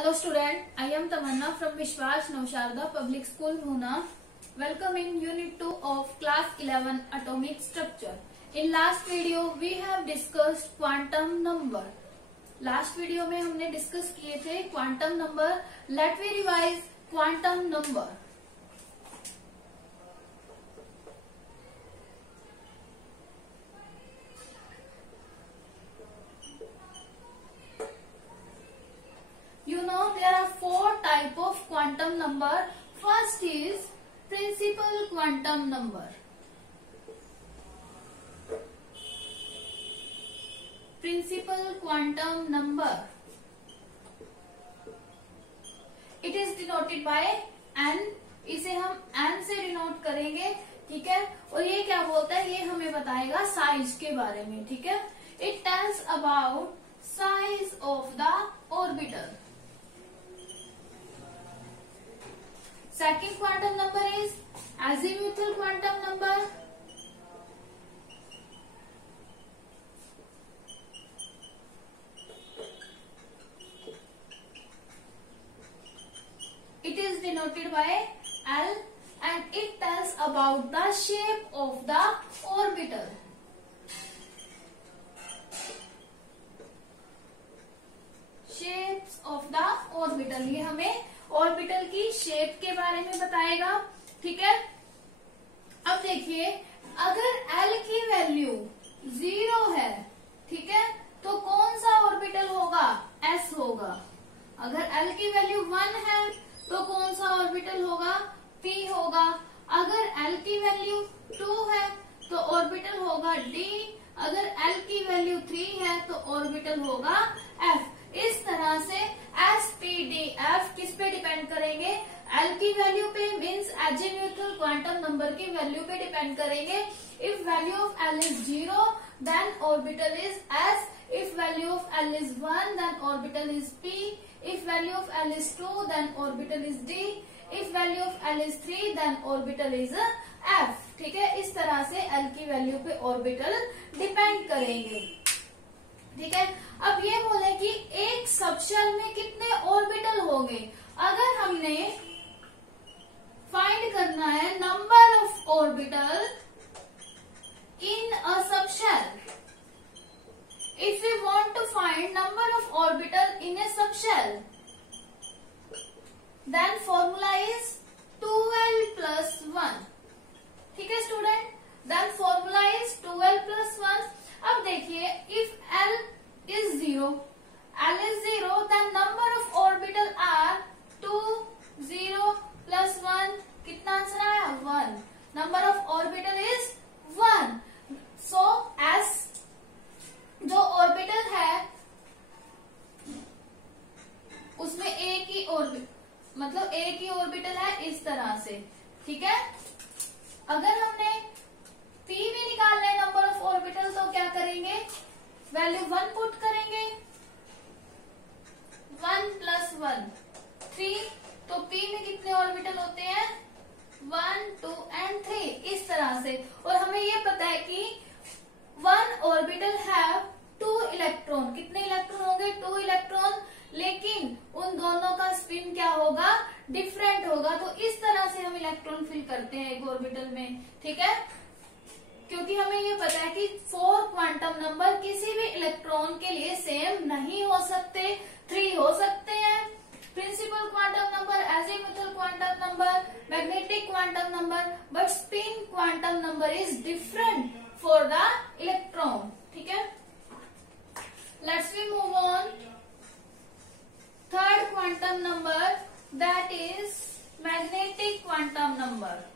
Hello student, I am Tamanna from Vishwas Nausharda Public School Bhuna. Welcome in Unit 2 of Class 11 Atomic Structure. In last video we have discussed quantum number. Last video में हमने discuss किए थे quantum number. Let me revise quantum number. You know there are four type of quantum number. First is principal quantum number. Principal quantum number. It is denoted by n. इसे हम n से denote करेंगे, ठीक है। और ये क्या बोलता है, ये हमें बताएगा साइज के बारे में, ठीक है। It tells about size of the orbital. Second quantum number is azimuthal quantum number. It is denoted by L and it tells about the shape of the orbital. Shapes of the orbital, ये हमें orbital की shape के बारे में बताएगा, ठीक है। अब देखिए, अगर L की वैल्यू 0 है, ठीक है, तो कौन सा ऑर्बिटल होगा? S होगा। अगर L की वैल्यू 1 है तो कौन सा ऑर्बिटल होगा? P होगा। अगर L की वैल्यू 2 है तो ऑर्बिटल होगा D। अगर L की वैल्यू 3 है तो ऑर्बिटल होगा F। इस तरह से S, P, D, F किस पे डिपेंड करेंगे? L की वैल्यू पे, मीन्स एजीम्यूथल क्वांटम नंबर की वैल्यू पे डिपेंड करेंगे। If value of L is 0 then orbital is S. If value of L is 1 then orbital is P. If value of L is 2 then orbital is D. If value of L is 3 then orbital is F, ठीक है। इस तरह से L की value पे orbital depend करेंगे, ठीक है। अब ये बोले कि एक सबशेल में कितने ऑर्बिटल होंगे। अगर हमने फाइंड करना है number of orbital in a subshell, if we want to find number of orbital in a subshell, then formula is 12 plus 1, ठीक है student. Then formula is 12 plus 1। अब देखिए, if L is 0, L is 0, then number of orbital are 2, 0 plus 1. कितना answer आया? 1. Number of orbital is 1. So S जो orbital है उसमें एक ही मतलब एक ही ऑर्बिटल है, इस तरह से, ठीक है। अगर हमने P भी निकालना है नंबर ऑफ ऑर्बिटल तो क्या करेंगे? वैल्यू 1 पुट करेंगे। 1 प्लस 1 3, तो P में कितने ऑर्बिटल होते हैं? 1, 2 एंड 3, इस तरह से। और हमें ये पता है कि 1 ऑर्बिटल हैव 2 इलेक्ट्रॉन। कितने इलेक्ट्रॉन होंगे? 2 इलेक्ट्रॉन। लेकिन उन दोनों का स्पिन क्या होगा? डिफरेंट होगा। तो इस तरह से हम इलेक्ट्रॉन फिल करते हैं एक ऑर्बिटल में, ठीक है। क्योंकि हमें ये पता है कि 4 क्वांटम नंबर किसी भी इलेक्ट्रॉन के लिए सेम नहीं हो सकते, 3 हो सकते हैं। Principal quantum number, azimuthal quantum number, magnetic quantum number, but spin quantum number is different for the electron, ठीक है। Let's we move on. Third quantum number, that is magnetic quantum number.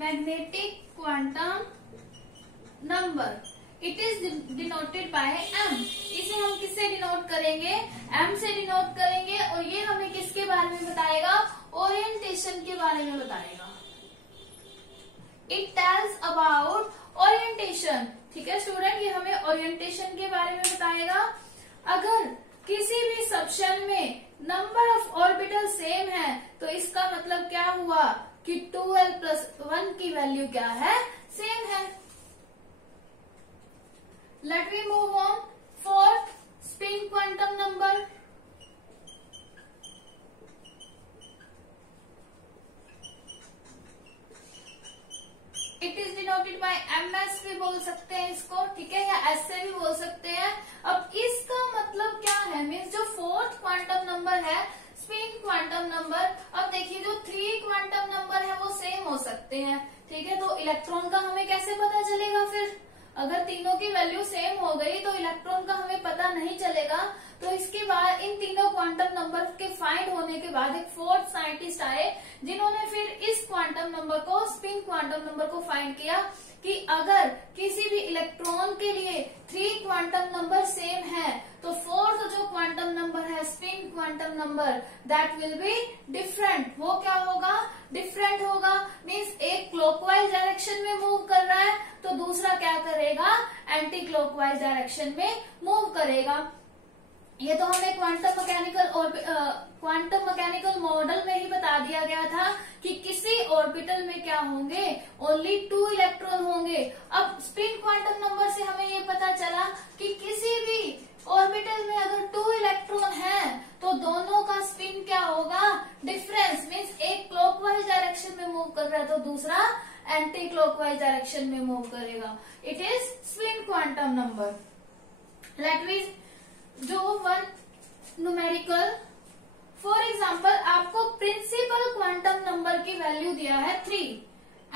Magnetic quantum number, it is denoted by M. इसे हम किससे denote करेंगे? M से denote करेंगे। और ये हमें किसके बारे में बताएगा? ओरिएंटेशन के बारे में बताएगा। इट टेल्स अबाउट ओरिएंटेशन, ठीक है स्टूडेंट। ये हमें ओरिएंटेशन के बारे में बताएगा। अगर किसी भी सबशेल में नंबर ऑफ ऑर्बिटल सेम है तो इसका मतलब क्या हुआ कि 2l+1 की वैल्यू क्या है, सेम है। Let me move on. Fourth spin quantum number, it is denoted bye ms भी बोल सकते हैं इसको, ठीक है, या s से भी बोल सकते हैं। अब इसका मतलब क्या है, मीन्स जो फोर्थ क्वांटम नंबर है स्पिन क्वांटम नंबर, अब देखिए जो 3 क्वांटम नंबर है वो सेम हो सकते हैं, ठीक है। तो इलेक्ट्रॉन का हमें कैसे पता चलेगा, फिर अगर तीनों की वैल्यू सेम हो गई तो इलेक्ट्रॉन का हमें पता नहीं चलेगा। तो इसके बाद इन तीनों क्वांटम नंबर के फाइंड होने के बाद एक फोर्थ साइंटिस्ट आए जिन्होंने फिर इस क्वांटम नंबर को, स्पिन क्वांटम नंबर को फाइंड किया कि अगर किसी भी इलेक्ट्रॉन के लिए 3 क्वांटम नंबर सेम है तो फोर्थ जो क्वांटम नंबर है spin quantum number that will be different. वो क्या होगा, डिफरेंट होगा। मीन्स एक क्लॉकवाइज डायरेक्शन में मूव कर रहा है तो दूसरा क्या करेगा, एंटी क्लॉकवाइज डायरेक्शन में मूव करेगा। ये तो हमें क्वांटम मैकेनिकल मॉडल में ही बता दिया गया था कि किसी ऑर्बिटल में क्या होंगे, ओनली 2 इलेक्ट्रॉन होंगे। अब स्पिन क्वांटम नंबर से हमें ये पता चला कि किसी भी ऑर्बिटल में अगर 2 इलेक्ट्रॉन हैं तो दोनों का स्पिन क्या होगा, डिफरेंस। मीन्स एक क्लॉकवाइज डायरेक्शन में मूव कर रहा है तो दूसरा एंटी क्लॉकवाइज डायरेक्शन में मूव करेगा। It is spin quantum number. Let me जो वन न्यूमेरिकल, फॉर एग्जाम्पल आपको प्रिंसिपल क्वांटम नंबर की वैल्यू दिया है 3,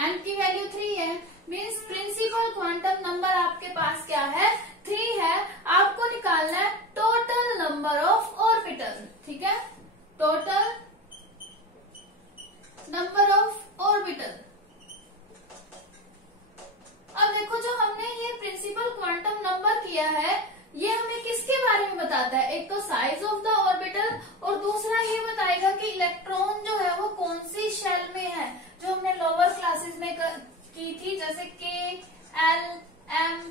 n की वैल्यू 3 है, मीन्स प्रिंसिपल क्वांटम नंबर आपके पास क्या है, 3 है। आपको निकालना है टोटल नंबर ऑफ ऑर्बिटल, ठीक है, टोटल नंबर ऑफ ऑर्बिटल। अब देखो जो हमने ये प्रिंसिपल क्वांटम नंबर किया है ये हमें किसके बारे में बताता है, एक तो साइज ऑफ द ऑर्बिटल और दूसरा ये बताएगा कि इलेक्ट्रॉन जो है वो कौन सी शेल में है, जो हमने लोअर क्लासेस में की थी, जैसे K, L, M,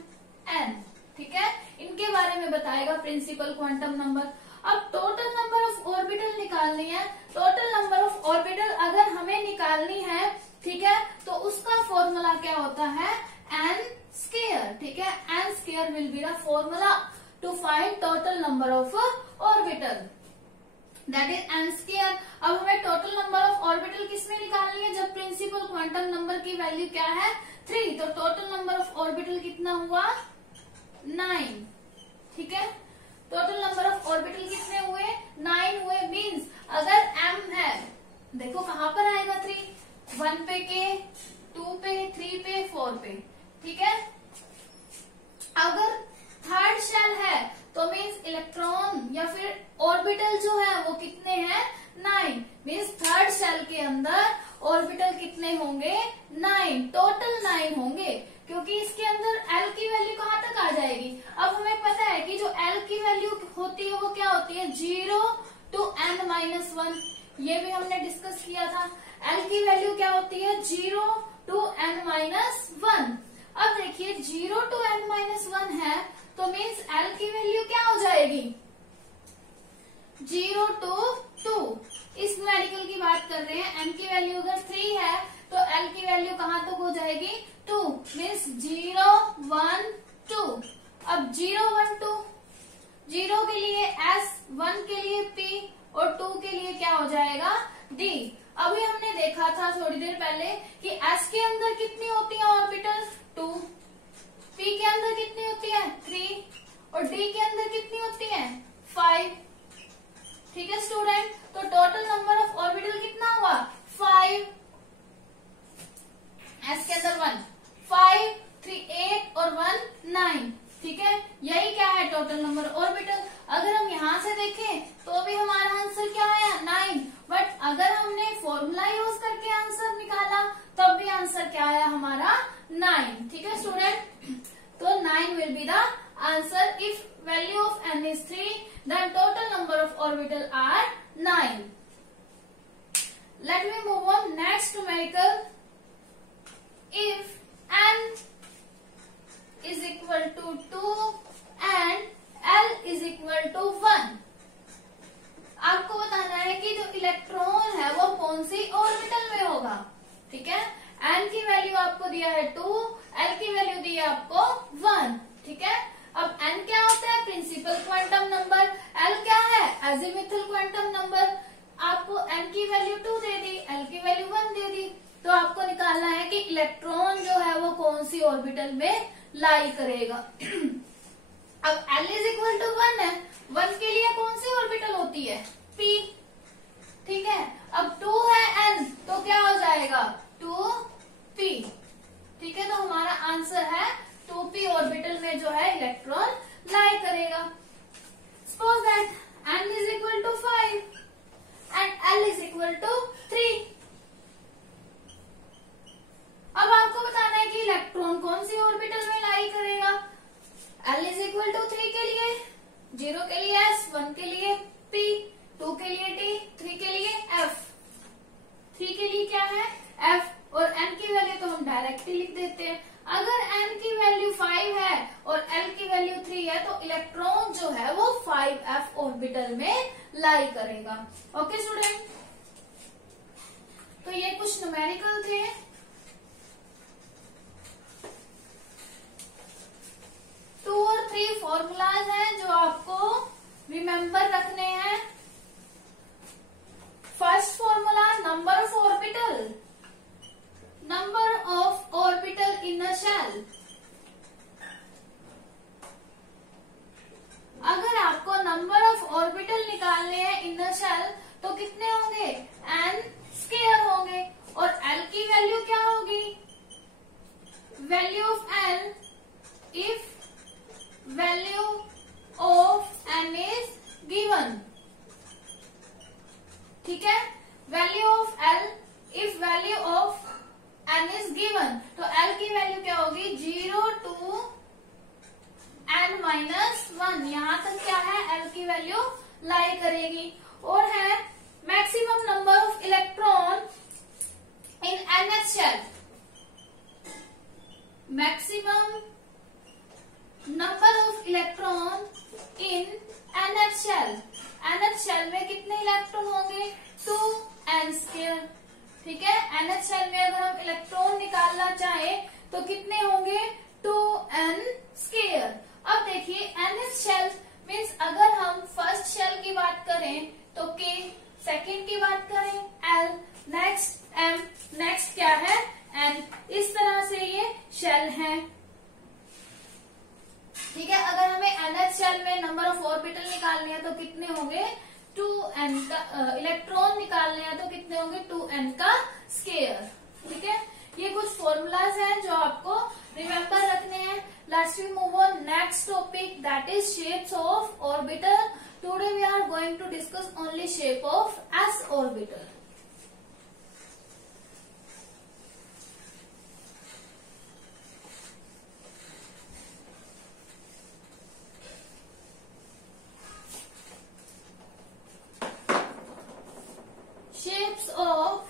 N, ठीक है, इनके बारे में बताएगा प्रिंसिपल क्वांटम नंबर। अब टोटल नंबर ऑफ ऑर्बिटल निकालनी है। टोटल नंबर ऑफ ऑर्बिटल अगर हमें निकालनी है, ठीक है, तो उसका फॉर्मूला क्या होता है, n स्क्वायर, ठीक है, n square will be the formula to find total number of orbital, that is n square. अब हमें टोटल नंबर ऑफ ऑर्बिटल किसमें निकालनी है, जब प्रिंसिपल क्वांटम नंबर की वैल्यू क्या है, 3, तो टोटल नंबर ऑफ ऑर्बिटल कितना हुआ, 9, ठीक है। टोटल नंबर ऑफ ऑर्बिटल कितने हुए, 9 हुए। मीन्स अगर m है, देखो कहां पर आएगा 3, 1 पे K, 2 पे, 3 पे, 4 पे, ठीक है। अगर थर्ड शेल है तो मीन्स इलेक्ट्रॉन या फिर ऑर्बिटल जो है वो कितने हैं, 9। मीन्स थर्ड शेल के अंदर ऑर्बिटल कितने होंगे, 9, टोटल 9 होंगे, क्योंकि इसके अंदर L की वैल्यू कहाँ तक आ जाएगी। अब हमें पता है कि जो L की वैल्यू होती है वो क्या होती है, 0 to n-1, ये भी हमने डिस्कस किया था। L की वैल्यू क्या होती है, 0 to n-1। अब देखिए 0 to n-1 है तो मीन्स L की वैल्यू क्या हो जाएगी, 0 to 2। इस न्यूमेरिकल की बात कर रहे हैं, n की वैल्यू अगर 3 है तो L की वैल्यू कहाँ तक हो जाएगी, 2, मीन्स 0 1 2। अब 0 1 2, 0 के लिए S, 1 के लिए P और 2 के लिए क्या हो जाएगा, D। अभी हमने देखा था थोड़ी देर पहले कि S के अंदर कितनी होती है ऑर्बिटल, 2, P के अंदर कितनी होती है, 3 और D के अंदर कितनी होती है, 5, ठीक है स्टूडेंट। तो टोटल नंबर ऑफ ऑर्बिटल कितना हुआ, 5, S के अंदर 1, 5, 3 8 और 1 9, ठीक है। यही क्या है, टोटल नंबर ऑर्बिटल। अगर हम यहाँ से देखें तो भी हमारा आंसर क्या है, 9, बट अगर हमने फॉर्मूला यूज करके आंसर निकाला तब भी आंसर क्या आया हमारा, 9, ठीक है स्टूडेंट। तो 9 will be the answer if value of n is 3, then total number of orbital are 9. Let me move on next numerical. If n is equal to 2 and L is equal to 1, आपको बताना है कि जो electron है वो कौन सी orbital में होगा। एजिमिथल क्वांटम नंबर, आपको n की वैल्यू 2 दे दी, l की वैल्यू 1 दे दी, तो आपको निकालना है कि इलेक्ट्रॉन जो है वो कौन सी ऑर्बिटल में लाई करेगा। अब l इज इक्वल टू 1 है, 1 के लिए कौन सी ऑर्बिटल होती है, p, ठीक है। अब 2 है n, तो क्या हो जाएगा 2p, ठीक है। तो हमारा आंसर है 2p ऑर्बिटल में जो है इलेक्ट्रॉन लाई करेगा। Suppose that n is equal to 5 and l is equal to 3। अब आपको बताना है कि इलेक्ट्रॉन कौन सी ऑर्बिटल में लाई करेगा। l इज इक्वल टू 3 के लिए, 0 के लिए s, 1 के लिए p, 2 के लिए t, 3 के लिए f। 3 के लिए क्या है f, और n की वैल्यू तो हम डायरेक्टली लिख देते हैं। अगर n की वैल्यू 5 है और l की वैल्यू 3 है तो इलेक्ट्रॉन जो है वो 5f ऑर्बिटल में लाई करेगा। ओके स्टूडेंट, तो ये कुछ न्यूमेरिकल थे। टू और 3 फॉर्मूलाज हैं जो आपको रिमेम्बर रखने हैं। First formula, number of orbital, number of orbital in a shell. अगर आपको नंबर ऑफ ऑर्बिटल निकालने हैं इन अ शेल तो कितने होंगे, n स्क्वायर होंगे। और l की वैल्यू क्या होगी, value of l, if value of n is given, ठीक है। Value of l, if value of n is given, तो l की वैल्यू क्या होगी 0 to n माइनस 1, यहां तक क्या है l की वैल्यू लाई करेगी। और है maximum number of electron in nth shell, maximum number of electron in nth shell. nth shell में कितने इलेक्ट्रॉन होंगे, 2n स्क्वायर, ठीक है। nth शेल में अगर हम इलेक्ट्रॉन निकालना चाहे तो कितने होंगे, 2n स्क्वायर। अब देखिए nth शेल मीन्स अगर हम फर्स्ट शेल की बात करें तो k, सेकेंड की बात करें l, नेक्स्ट m, नेक्स्ट क्या है n, इस तरह से ये शेल है, ठीक है। अगर हमें nth शेल में नंबर ऑफ ऑर्बिटल निकालने हैं तो कितने होंगे, 2n का, इलेक्ट्रॉन निकालने हैं तो कितने होंगे 2n का स्क्वायर, ठीक है। ये कुछ फॉर्मूलाज हैं जो आपको रिमेम्बर रखने हैं। Let's we move on next topic, that is shapes of orbital. Today we are going to discuss only shape of s orbital. Shapes of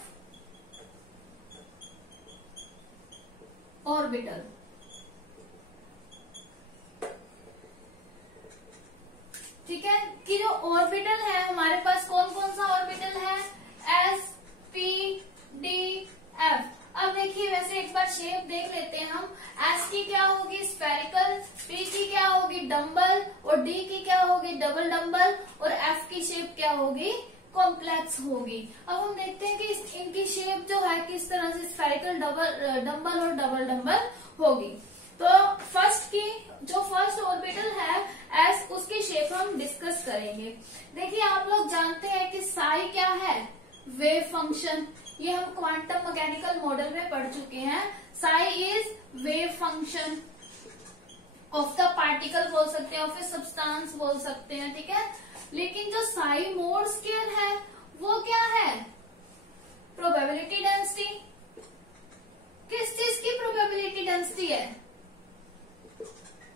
orbital, ठीक है। कि जो ऑर्बिटल है हमारे पास कौन कौन सा ऑर्बिटल है, s, p, d, f। अब देखिए वैसे एक बार शेप देख लेते हैं हम। s की क्या होगी स्फेरिकल, p की क्या होगी डम्बल, और d की क्या होगी डबल डम्बल, और f की शेप क्या होगी कॉम्प्लेक्स होगी। अब हम देखते हैं कि इनकी शेप जो है किस तरह से स्फेरिकल, डम्बल और डबल डम्बल होगी। तो फर्स्ट की जो फर्स्ट ऑर्बिटल है एस, उसकी शेप हम डिस्कस करेंगे। देखिए आप लोग जानते हैं कि साई क्या है, वेव फंक्शन। ये हम क्वांटम मैकेनिकल मॉडल में पढ़ चुके हैं। Sai is wave function of the particle बोल सकते हैं, ऑफ ए सब्सटेंस बोल सकते हैं, ठीक है। लेकिन जो साई मोड स्क्वायर है वो क्या है, प्रोबेबिलिटी डेंसिटी। किस चीज की प्रोबेबिलिटी डेंसिटी है,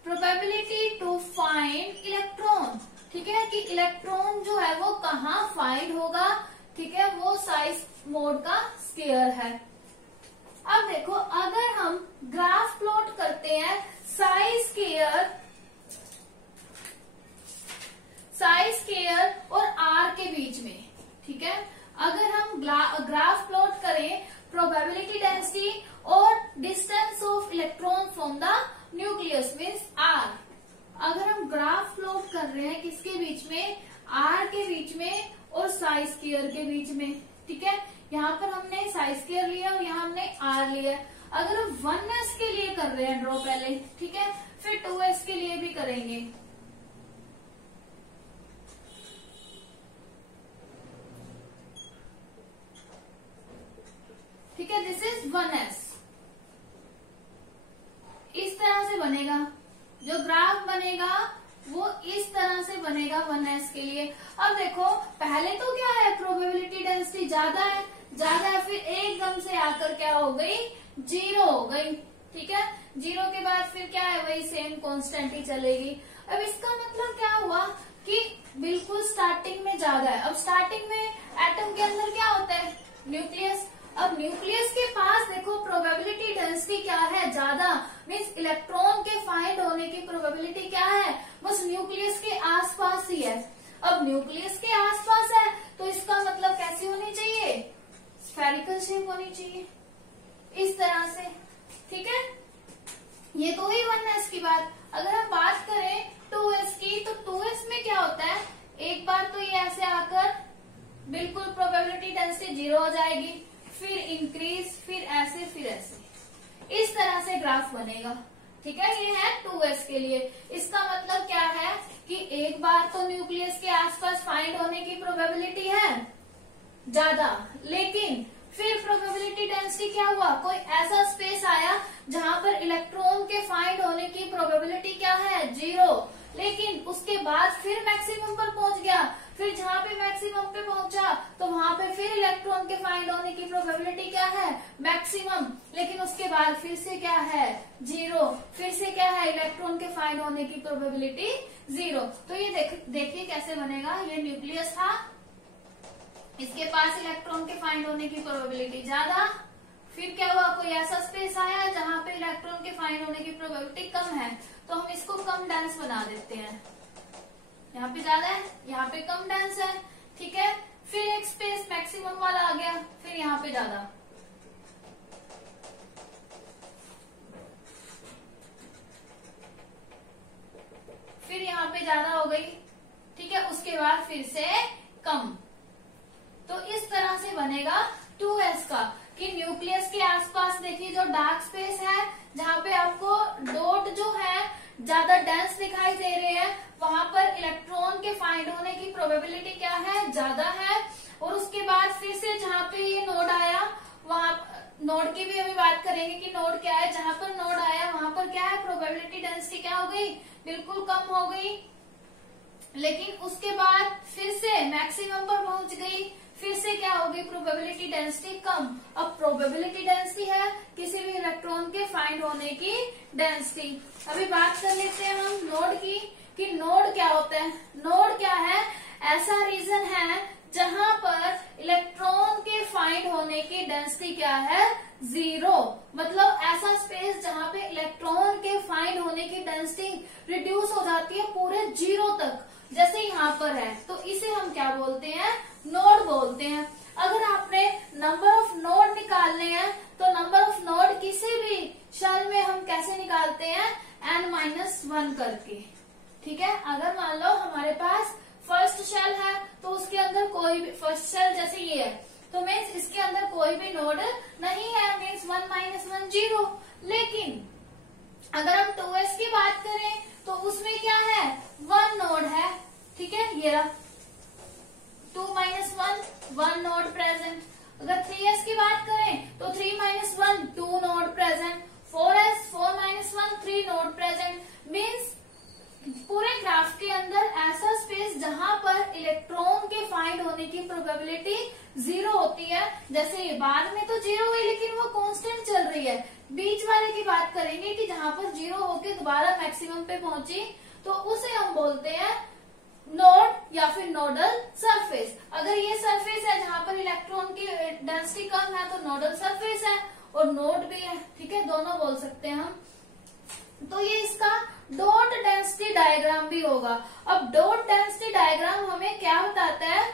प्रोबेबिलिटी टू फाइंड इलेक्ट्रॉन, ठीक है। कि इलेक्ट्रॉन जो है वो कहाँ फाइंड होगा, ठीक है, वो साइज मोड का स्क्वायर है। अब देखो अगर हम ग्राफ प्लॉट करते हैं साइज स्क्वायर और आर के बीच में, ठीक है। अगर हम ग्राफ प्लॉट करें प्रोबेबिलिटी डेंसिटी और distance of electron from the nucleus means R. अगर हम ग्राफ प्लॉट कर रहे हैं किसके बीच में, आर के बीच में और साई स्क्वायर के बीच में। ठीक है, यहाँ पर हमने साई स्क्वायर लिया और यहाँ हमने आर लिया। अगर हम 1s के लिए कर रहे हैं ड्रॉ पहले, ठीक है, फिर 2s के लिए भी करेंगे। ठीक है, दिस इज 1s। इस तरह से बनेगा, जो ग्राफ बनेगा वो इस तरह से बनेगा 1s के लिए। अब देखो पहले तो क्या है, प्रोबेबिलिटी डेंसिटी ज्यादा है, फिर एकदम से आकर क्या हो गई, 0 हो गई। ठीक है, 0 के बाद फिर क्या है, वही सेम कांस्टेंट ही चलेगी। अब इसका मतलब क्या हुआ कि बिल्कुल स्टार्टिंग में ज्यादा है। अब स्टार्टिंग में एटम के अंदर क्या होता है, न्यूक्लियस। अब न्यूक्लियस के पास देखो प्रोबेबिलिटी डेंसिटी क्या है, ज्यादा, मीन्स इलेक्ट्रॉन के फाइंड होने की प्रोबेबिलिटी क्या है, बस न्यूक्लियस के आसपास ही है। अब न्यूक्लियस के आसपास है तो इसका मतलब कैसी होनी चाहिए, स्फेरिकल शेप होनी चाहिए, इस तरह से। ठीक है, ये तो हुई 1s की बात। अगर हम बात करें 2s की, तो 2s में क्या होता है, एक बार तो ये ऐसे आकर बिल्कुल प्रोबेबिलिटी डेंसिटी 0 हो जाएगी, फिर इंक्रीज, फिर ऐसे, फिर ऐसे, इस तरह से ग्राफ बनेगा। ठीक है, ये है 2s के लिए। इसका मतलब क्या है कि एक बार तो न्यूक्लियस के आसपास फाइंड होने की प्रोबेबिलिटी है ज्यादा, लेकिन फिर प्रोबेबिलिटी डेंसिटी क्या हुआ, कोई ऐसा स्पेस आया जहां पर इलेक्ट्रॉन के फाइंड होने की प्रोबेबिलिटी क्या है, 0, लेकिन उसके बाद फिर मैक्सिमम पर पहुंच गया। फिर जहां पे मैक्सिमम पे पहुंचा तो वहां पे फिर इलेक्ट्रॉन के फाइंड होने की प्रोबेबिलिटी क्या है, मैक्सिमम, लेकिन उसके बाद फिर से क्या है, 0, फिर से क्या है, इलेक्ट्रॉन के फाइंड होने की प्रोबेबिलिटी 0। तो ये देखिए कैसे बनेगा, ये न्यूक्लियस था, इसके पास इलेक्ट्रॉन के फाइंड होने की प्रोबेबिलिटी ज्यादा, फिर क्या हुआ, कोई ऐसा स्पेस आया जहां पे इलेक्ट्रॉन के फाइंड होने की प्रोबेबिलिटी कम है, तो हम इसको कम डेंस बना देते हैं। यहाँ पे ज्यादा है, यहाँ पे कम डेंस है। ठीक है, फिर एक स्पेस मैक्सिमम वाला आ गया, फिर यहाँ पे ज्यादा, फिर यहाँ पे ज्यादा हो गई। ठीक है, उसके बाद फिर से कम। तो इस तरह से बनेगा 2s का, कि न्यूक्लियस के आसपास देखिए जो डार्क स्पेस है, जहाँ पे आपको डॉट जो है ज्यादा डेंस दिखाई दे रहे हैं, वहां पर इलेक्ट्रॉन के फाइंड होने की प्रोबेबिलिटी क्या है, ज्यादा है। और उसके बाद फिर से जहाँ पे ये नोड आया, वहां नोड की भी अभी बात करेंगे कि नोड क्या है, जहां पर नोड आया वहां पर क्या है, प्रोबेबिलिटी डेंसिटी क्या हो गई, बिल्कुल कम हो गई। लेकिन उसके बाद फिर से मैक्सिमम पर पहुंच गई, फिर से क्या होगी, प्रोबेबिलिटी डेंसिटी कम। अब प्रोबेबिलिटी डेंसिटी है किसी भी इलेक्ट्रॉन के फाइंड होने की डेंसिटी। अभी बात कर लेते हैं हम नोड की, कि नोड क्या होता है। नोड क्या है, ऐसा रीजन है जहां पर इलेक्ट्रॉन के फाइंड होने की डेंसिटी क्या है, 0, मतलब ऐसा स्पेस जहां पे इलेक्ट्रॉन के फाइंड होने की डेंसिटी रिड्यूस हो जाती है पूरे 0 तक, जैसे यहाँ पर है, तो इसे हम क्या बोलते हैं, नोड बोलते हैं। अगर आपने नंबर ऑफ नोड निकालने हैं तो नंबर ऑफ नोड किसी भी शेल में हम कैसे निकालते हैं, n-1 करके। ठीक है, अगर मान लो हमारे पास फर्स्ट शेल है तो उसके अंदर कोई भी, फर्स्ट शेल जैसे ये है, तो मीन्स इसके अंदर कोई भी नोड नहीं है, मीन्स 1-1 0। लेकिन अगर हम 2s की बात करें तो उसमें क्या है, 1 नोड है। ठीक है, ये रहा 2-1 नोड प्रेजेंट। अगर 3s की बात करें तो 3-1 2 node present. 4s 4-1 3 node present. Means पूरे ग्राफ के अंदर ऐसा स्पेस जहां पर इलेक्ट्रॉन के फाइंड होने की प्रोबेबिलिटी 0 होती है। जैसे बाद में तो 0 हुई लेकिन वो कांस्टेंट चल रही है। बीच वाले की बात करेंगे कि जहां पर 0 होके दोबारा मैक्सिमम पे पहुंची, तो उसे हम बोलते हैं नोड या फिर नोडल सरफेस। अगर ये सरफेस है जहां पर इलेक्ट्रॉन की डेंसिटी कम है तो नोडल सरफेस है, और नोड भी है। ठीक है, दोनों बोल सकते हैं हम। तो ये इसका डॉट डेंसिटी डायग्राम भी होगा। अब डॉट डेंसिटी डायग्राम हमें क्या बताता है,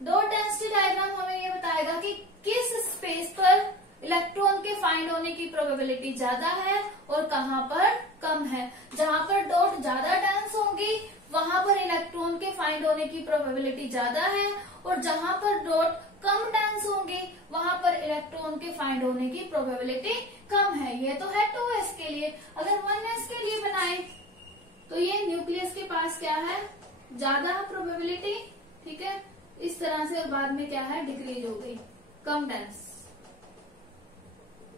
डॉट डेंसिटी डायग्राम हमें ये बताएगा कि किस स्पेस पर इलेक्ट्रॉन के फाइंड होने की प्रोबेबिलिटी ज्यादा है और कहाँ पर कम है। जहां पर डॉट ज्यादा डेंस होंगी वहां पर इलेक्ट्रॉन के फाइंड होने की प्रोबेबिलिटी ज्यादा है, और जहां पर डॉट कम डेंस होंगे वहां पर इलेक्ट्रॉन के फाइंड होने की प्रोबेबिलिटी कम है। ये तो है 2s के लिए। अगर 1s के लिए बनाए तो ये न्यूक्लियस के पास क्या है, ज्यादा प्रोबेबिलिटी, ठीक है, इस तरह से, और बाद में क्या है, डिक्रीज हो गई, कम डेंस,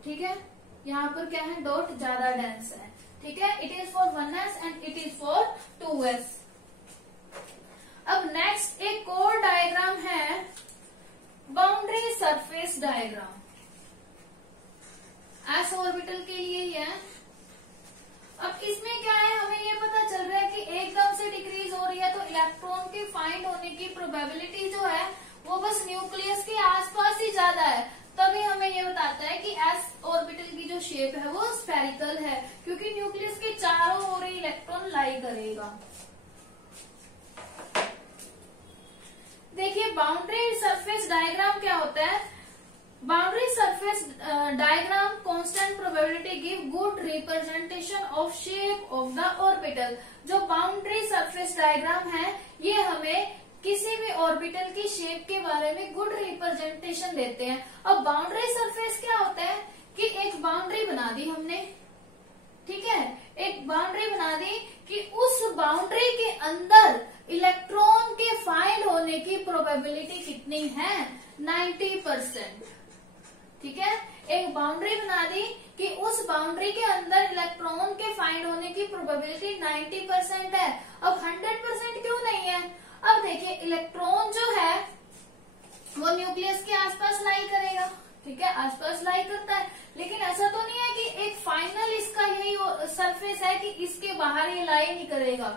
ठीक है। यहाँ पर क्या है, डॉट ज्यादा डेंस है, ठीक है। It is for 1s and it is for 2s। अब नेक्स्ट एक और डायग्राम है, boundary surface diagram. S orbital के लिए ही है। अब इसमें क्या है, हमें ये पता चल रहा है कि एकदम से डिक्रीज हो रही है तो इलेक्ट्रॉन के फाइंड होने की प्रोबेबिलिटी जो है वो बस न्यूक्लियस के आसपास ही ज्यादा है। तभी हमें ये बताता है कि एस ऑर्बिटल की जो शेप है वो स्फेरिकल है, क्योंकि न्यूक्लियस के चारों ओर इलेक्ट्रॉन लाई करेगा। देखिए बाउंड्री सरफेस डायग्राम क्या होता है। Boundary surface diagram constant probability give good representation of shape of the orbital. जो बाउंड्री सरफेस डायग्राम है ये हमें किसी भी ऑर्बिटल की शेप के बारे में गुड रिप्रेजेंटेशन देते हैं। अब बाउंड्री सरफेस क्या होता है कि एक बाउंड्री बना दी हमने, ठीक है, एक बाउंड्री बना दी कि उस बाउंड्री के अंदर इलेक्ट्रॉन के फाइंड होने की प्रोबेबिलिटी कितनी है, 90%, ठीक है। एक बाउंड्री बना दी कि उस बाउंड्री के अंदर इलेक्ट्रॉन के फाइंड होने की प्रोबेबिलिटी 90% है। अब 100% क्यों नहीं है। अब देखिए इलेक्ट्रॉन जो है वो न्यूक्लियस के आसपास लाई करेगा, ठीक है, आसपास लाई करता है, लेकिन ऐसा तो नहीं है कि एक फाइनल इसका यही सरफेस है कि इसके बाहर ये लाई नहीं करेगा।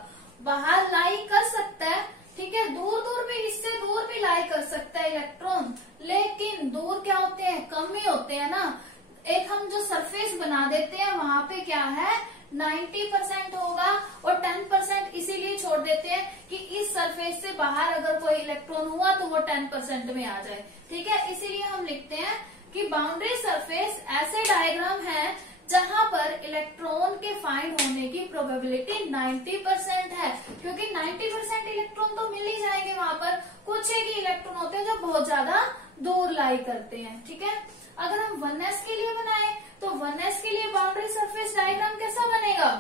बाहर लाई कर सकता है, ठीक है, दूर दूर भी, इससे दूर भी लाई कर सकता है इलेक्ट्रॉन, लेकिन दूर क्या होते हैं, कम ही होते हैं ना। एक हम जो सरफेस बना देते हैं वहां पे क्या है 90% होगा, और 10% इसीलिए छोड़ देते हैं कि इस सरफेस से बाहर अगर कोई इलेक्ट्रॉन हुआ तो वो 10% में आ जाए, ठीक है। इसीलिए हम लिखते हैं कि बाउंड्री सरफेस ऐसे डायग्राम है जहां पर इलेक्ट्रॉन के फाइंड होने की प्रोबेबिलिटी 90% है, क्योंकि 90% इलेक्ट्रॉन तो मिल ही जाएंगे वहां पर। कुछ एक ही इलेक्ट्रॉन होते हैं जो बहुत ज्यादा दूर लाई करते हैं, ठीक है। अगर हम 1s के लिए बनाए तो 1s के लिए बाउंड्री सरफेस डायग्राम कैसा बनेगा,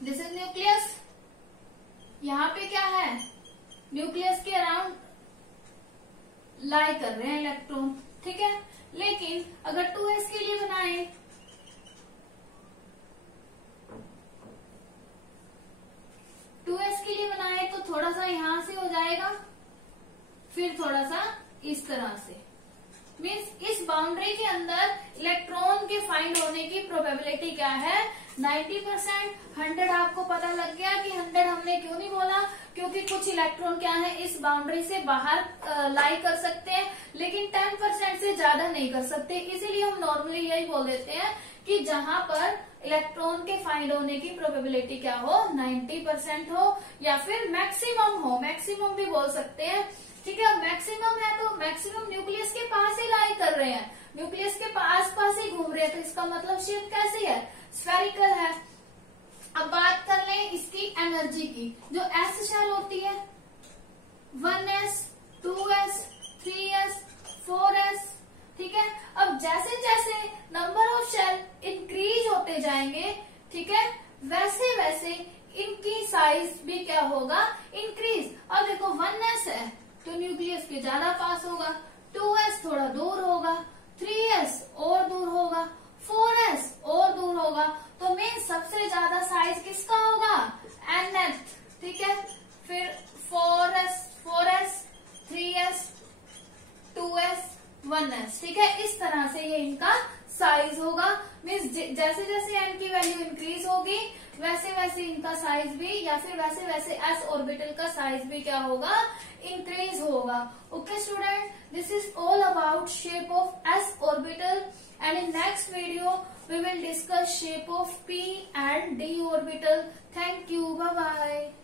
दिस इज न्यूक्लियस, यहाँ पे क्या है, न्यूक्लियस के अराउंड लाई कर रहे हैं इलेक्ट्रॉन, ठीक है। लेकिन अगर 2s के लिए बनाए, तो थोड़ा सा यहां से हो जाएगा, फिर थोड़ा सा इस तरह से, मीन्स इस बाउंड्री के अंदर इलेक्ट्रॉन के फाइंड होने की प्रोबेबिलिटी क्या है 90%। 100 आपको पता लग गया कि 100 हमने क्यों नहीं बोला, क्योंकि कुछ इलेक्ट्रॉन क्या है इस बाउंड्री से बाहर लाई कर सकते हैं, लेकिन 10% से ज्यादा नहीं कर सकते। इसीलिए हम नॉर्मली यही बोल देते हैं कि जहां पर इलेक्ट्रॉन के फाइंड होने की प्रोबेबिलिटी क्या हो 90% हो, या फिर मैक्सिमम हो, मैक्सिमम भी बोल सकते हैं, ठीक है। मैक्सिमम है तो मैक्सिमम न्यूक्लियस के पास ही लाई कर रहे हैं, न्यूक्लियस के आस पास ही घूम रहे हैं, तो इसका मतलब शेप कैसी है, स्फेरिकल है। अब बात कर लें इसकी एनर्जी की, जो एस शेल होती है 1s, 2s, 3s, 4s, ठीक है। अब जैसे जैसे नंबर ऑफ शेल इंक्रीज होते जाएंगे, ठीक है, वैसे वैसे इनकी साइज भी क्या होगा, इंक्रीज। अब देखो 1s है तो न्यूक्लियस के ज्यादा पास होगा, 2s थोड़ा दूर होगा, 3s और दूर होगा, 4s और दूर होगा, तो मेन सबसे ज्यादा साइज किसका होगा, nth, ठीक है। फिर 4s, 3s, 2s, 1s, ठीक है। इस तरह से ये इनका साइज होगा, मीन्स जैसे जैसे n की वैल्यू इंक्रीज होगी वैसे वैसे इनका साइज भी, या फिर वैसे वैसे s ऑर्बिटल का साइज भी क्या होगा, इंक्रीज होगा। Okay student, this is all about shape of s orbital, and in next video we will discuss shape of p and d orbital. Thank you, bye bye.